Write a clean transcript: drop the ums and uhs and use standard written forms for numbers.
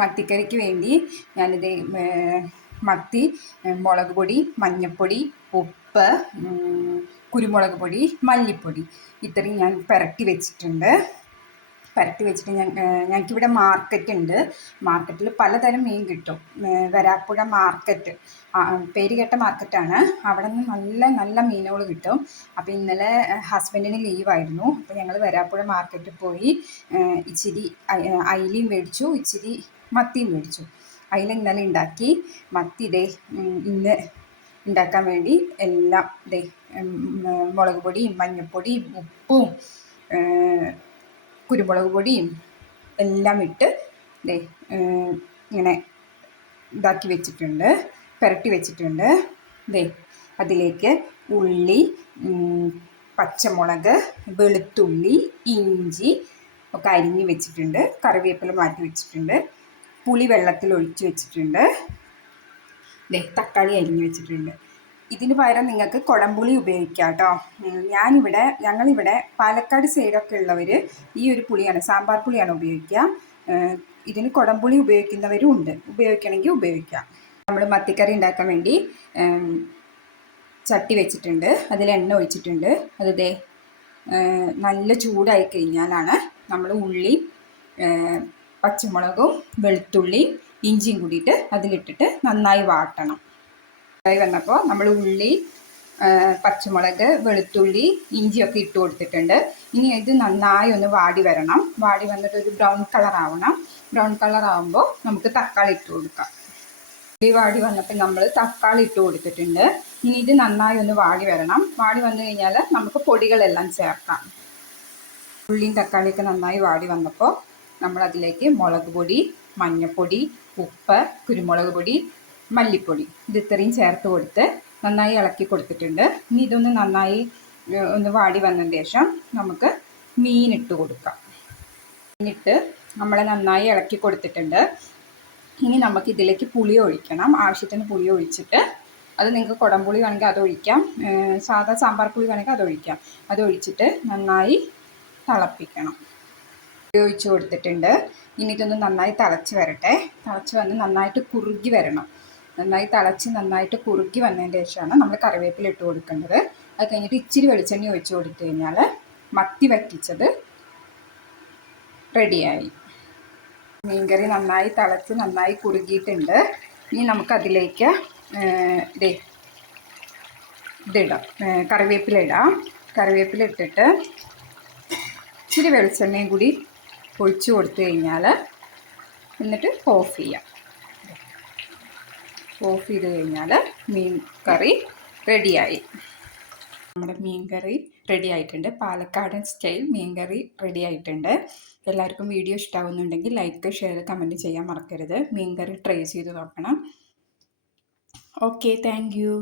മത്തിക്കറിക്ക് വേണ്ടി ഞാനിത് മത്തി, മുളക് പൊടി, മഞ്ഞൾപ്പൊടി, ഉപ്പ്, കുരുമുളക് പൊടി, മല്ലിപ്പൊടി ഇത്രയും ഞാൻ പുരട്ടി വെച്ചിട്ടുണ്ട്. പുരട്ടി വെച്ചിട്ട് ഞങ്ങൾക്കിവിടെ മാർക്കറ്റ് ഉണ്ട്. മാർക്കറ്റിൽ പലതരം മീൻ കിട്ടും. വരാപ്പുഴ മാർക്കറ്റ് പേര് കേട്ട മാർക്കറ്റാണ്. അവിടെ നിന്ന് നല്ല നല്ല മീനുകൾ കിട്ടും. അപ്പോൾ ഇന്നലെ ഹസ്ബൻഡിന് ലീവായിരുന്നു. അപ്പോൾ ഞങ്ങൾ വരാപ്പുഴ മാർക്കറ്റിൽ പോയി ഇച്ചിരി അയിലയും മേടിച്ചു, ഇച്ചിരി മത്തിയും മേടിച്ചു. അയില ഇന്നലെ ഉണ്ടാക്കി. മത്തി ഇന്ന് ഉണ്ടാക്കാൻ വേണ്ടി എല്ലാം മുളക് പൊടിയും മഞ്ഞൾപ്പൊടിയും ഉപ്പും കുരുമുളക് പൊടിയും എല്ലാം ഇട്ട് ഇങ്ങനെ ഇതാക്കി വെച്ചിട്ടുണ്ട്, പുരട്ടി വെച്ചിട്ടുണ്ട്. അതിലേക്ക് ഉള്ളി, പച്ചമുളക്, വെളുത്തുള്ളി, ഇഞ്ചി ഒക്കെ അരിഞ്ഞ് വെച്ചിട്ടുണ്ട്. കറിവേപ്പില മാറ്റി വെച്ചിട്ടുണ്ട്. പുളി വെള്ളത്തിൽ ഒഴിച്ച് വെച്ചിട്ടുണ്ട്. തക്കാളി അരിഞ്ഞ് വെച്ചിട്ടുണ്ട്. ഇതിന് പകരം നിങ്ങൾക്ക് കുടംപുളി ഉപയോഗിക്കാം കേട്ടോ. ഞങ്ങളിവിടെ പാലക്കാട് സൈഡൊക്കെ ഉള്ളവർ ഈ ഒരു പുളിയാണ്, സാമ്പാർ പുളിയാണ് ഉപയോഗിക്കുക. ഇതിന് കുടംപുളി ഉപയോഗിക്കുന്നവരും ഉണ്ട്. ഉപയോഗിക്കണമെങ്കിൽ ഉപയോഗിക്കാം. നമ്മൾ മത്തിക്കറി ഉണ്ടാക്കാൻ വേണ്ടി ചട്ടി വെച്ചിട്ടുണ്ട്. അതിൽ എണ്ണ ഒഴിച്ചിട്ടുണ്ട്. അത് നല്ല ചൂടായി കഴിഞ്ഞാലാണ് നമ്മൾ ഉള്ളി, പച്ചമുളകും വെളുത്തുള്ളിയും ഇഞ്ചിയും കൂടിയിട്ട് അതിലിട്ടിട്ട് നന്നായി വാട്ടണം. വന്നപ്പോൾ നമ്മൾ ഉള്ളി, പച്ചമുളക്, വെളുത്തുള്ളി, ഇഞ്ചിയൊക്കെ ഇട്ട് കൊടുത്തിട്ടുണ്ട്. ഇനി ഇത് നന്നായി ഒന്ന് വാടി വരണം. വാടി വന്നിട്ട് ഒരു ബ്രൗൺ കളർ ആവണം. ബ്രൗൺ കളർ ആകുമ്പോൾ നമുക്ക് തക്കാളി ഇട്ട് കൊടുക്കാം. ഉള്ളി വാടി വന്നപ്പോൾ നമ്മൾ തക്കാളി ഇട്ട് കൊടുത്തിട്ടുണ്ട്. ഇനി ഇത് നന്നായി ഒന്ന് വാടി വരണം. വാടി വന്നു കഴിഞ്ഞാൽ നമുക്ക് പൊടികളെല്ലാം ചേർക്കാം. ഉള്ളിയും തക്കാളിയൊക്കെ നന്നായി വാടി വന്നപ്പോൾ നമ്മൾ അതിലേക്ക് മുളക് പൊടി, മഞ്ഞൾപ്പൊടി, ഉപ്പ്, കുരുമുളക് പൊടി, മല്ലിപ്പൊടി ഇത് ഇത്രയും ചേർത്ത് കൊടുത്ത് നന്നായി ഇളക്കി കൊടുത്തിട്ടുണ്ട്. ഇനി ഇതൊന്ന് നന്നായി ഒന്ന് വാടി വന്നതിന് ശേഷം നമുക്ക് മീനിട്ട് കൊടുക്കാം. മീനിട്ട് നമ്മൾ നന്നായി ഇളക്കി കൊടുത്തിട്ടുണ്ട്. ഇനി നമുക്ക് ഇതിലേക്ക് പുളി ഒഴിക്കണം. ആവശ്യത്തിന് പുളി ഒഴിച്ചിട്ട് അത് നിങ്ങൾക്ക് കുടംപുളി വേണമെങ്കിൽ അതൊഴിക്കാം, സാധാ സാമ്പാർ പുളി വേണമെങ്കിൽ അതൊഴിക്കാം. അതൊഴിച്ചിട്ട് നന്നായി തിളപ്പിക്കണം. ഒഴിച്ച് കൊടുത്തിട്ടുണ്ട്. ഇനി ഇതൊന്ന് നന്നായി തിളച്ച് വരട്ടെ. തിളച്ച് വന്ന് നന്നായിട്ട് കുറുകി വരണം. നന്നായി തിളച്ച് നന്നായിട്ട് കുറുകി വന്നതിന് ശേഷമാണ് നമ്മൾ കറിവേപ്പില ഇട്ട് കൊടുക്കേണ്ടത്. അത് കഴിഞ്ഞിട്ട് ഇച്ചിരി വെളിച്ചെണ്ണ ഒഴിച്ച് കൊടുത്തു കഴിഞ്ഞാൽ മത്തി വറ്റിച്ചത് റെഡിയായി. മീൻകറി നന്നായി തിളച്ച് നന്നായി കുറുകിയിട്ടുണ്ട്. ഇനി നമുക്കതിലേക്ക് ഇതിടാം, കറിവേപ്പില ഇടാം. കറിവേപ്പില ഇട്ടിട്ട് ഇച്ചിരി വെളിച്ചെണ്ണയും കൂടി ഒഴിച്ച് കൊടുത്തു കഴിഞ്ഞാൽ എന്നിട്ട് ഓഫ് ചെയ്യാം. ഓഫ് ചെയ്ത് കഴിഞ്ഞാൽ മീൻ കറി റെഡിയായി. നമ്മുടെ മീൻ കറി റെഡി ആയിട്ടുണ്ട്. പാലക്കാടൻ സ്റ്റൈൽ മീൻ കറി റെഡി ആയിട്ടുണ്ട്. എല്ലാവർക്കും വീഡിയോ ഇഷ്ടമാവുന്നുണ്ടെങ്കിൽ ലൈക്ക്, ഷെയർ, കമൻറ്റ് ചെയ്യാൻ മറക്കരുത്. മീൻ കറി ട്രൈ ചെയ്ത് നോക്കണം. Okay, thank you.